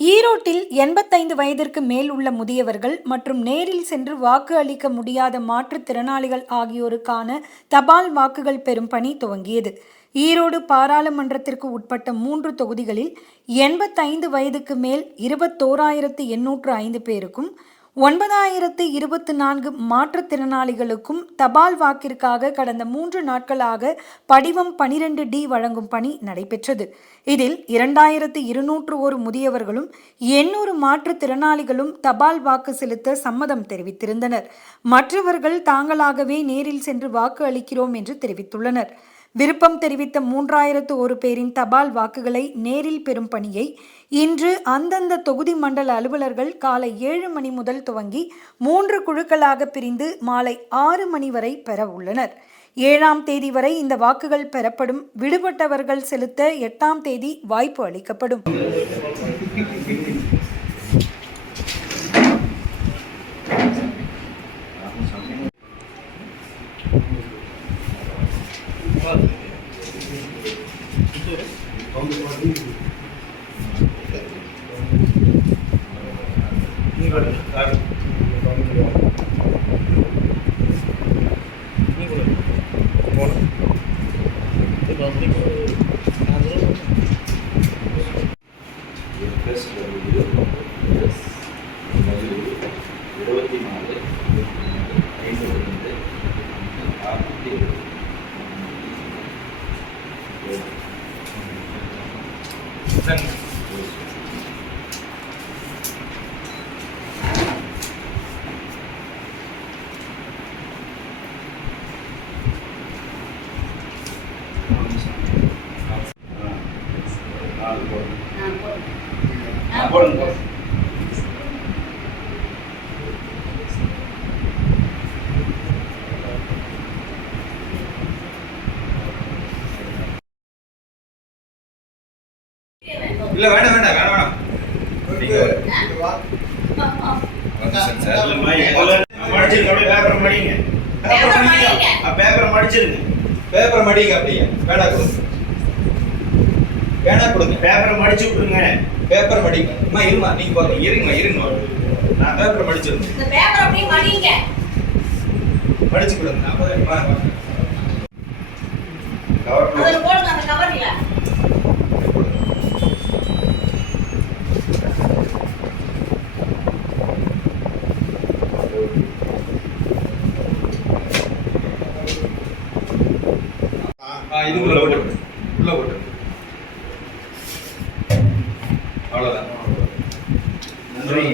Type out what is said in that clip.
ஈரோட்டில் 85 வயதிற்கு மேல் உள்ள முதியவர்கள் மற்றும் நேரில் சென்று வாக்கு அளிக்க முடியாத மாற்றுத்திறனாளிகள் ஆகியோருக்கான தபால் வாக்குகள் பெறும் பணி துவங்கியது. ஈரோடு பாராளுமன்றத்திற்கு உட்பட்ட 3 தொகுதிகளில் 85 வயதுக்கு மேல் 21,805 பேருக்கும் 9,024 மாற்றுத்திறனாளிகளுக்கும் தபால் வாக்கிற்காக கடந்த 3 நாட்களாக படிவம் 12D வழங்கும் பணி நடைபெற்றது. இதில் 2,201 முதியவர்களும் 800 மாற்றுத்திறனாளிகளும் தபால் வாக்கு செலுத்த சம்மதம் தெரிவித்திருந்தனர். மற்றவர்கள் தாங்களாகவே நேரில் சென்று வாக்கு அளிக்கிறோம் என்று தெரிவித்துள்ளனர். விருப்பம் தெரிவித்த 3,001 பேரின் தபால் வாக்குகளை நேரில் பெறும் பணியை இன்று அந்தந்த தொகுதி மண்டல அலுவலர்கள் காலை 7 மணி முதல் துவங்கி 3 குழுக்களாக பிரிந்து மாலை 6 மணி வரை பெற உள்ளனர். 7ஆம் தேதி வரை இந்த வாக்குகள் பெறப்படும். விடுபட்டவர்கள் செலுத்த 8ஆம் தேதி வாய்ப்பு அளிக்கப்படும். இல்ல வேண்டாம் வேண்டாம் வேண்டாம் நீங்க பேப்பர் மடிங்க பேப்பர் மடிச்சிருங்க பேப்பர் மடிங்க அப்படியே வேணா கொடுங்க வேணா கொடுங்க பேப்பரை மடிச்சு விட்டுருங்க பேப்பர் மடிங்க அம்மா இருமா நீங்க போங்க இருங்க நான் பேப்பரை மடிச்சிருங்க இந்த பேப்பர் அப்படியே மடிங்க மடிச்சு கொடுங்க அப்ப கவர் போடுங்க அந்த கவர்ல இதுக்குள்ள போட்டு உள்ள போட்டு அவ்வளவுதான். நன்றி.